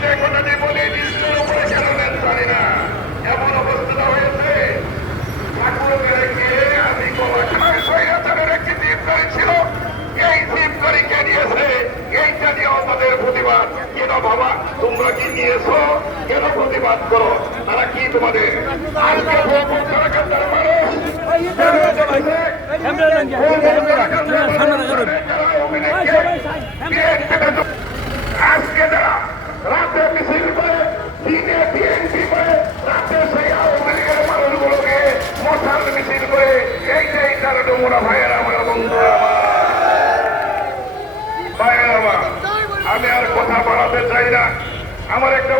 মিথ্যে কথাটি বলি বিশ্বের উপরে কেন নেন জানি না, এমন অবস্থা হয়েছে। ঠাকুরকে গিয়ে আমি কলাখানায় স্বৈরাচারের একটি টিপ গাড়ি ছিল, এই টিপ গাড়ি কে নিয়েছে? এইটা নিয়ে আমাদের প্রতিবাদ। কেন বাবা তোমরা কি নিয়েছো? কেন প্রতিবাদ করো? তারা কি তোমাদের আজকে কারাগার মানুষ আজকে যারা রাতে মিছিল করে, দিনে বিএনপি করে, রাতে সেই আওয়ামী লীগের মানুষগুলোকে মশাল মিছিল করে, এইটাই তার নমুনা। ভাইয়ের আমার বন্ধুরা, ভাইয়ের আমার, আমি আর কথা বাড়াতে চাই না। আমার একটা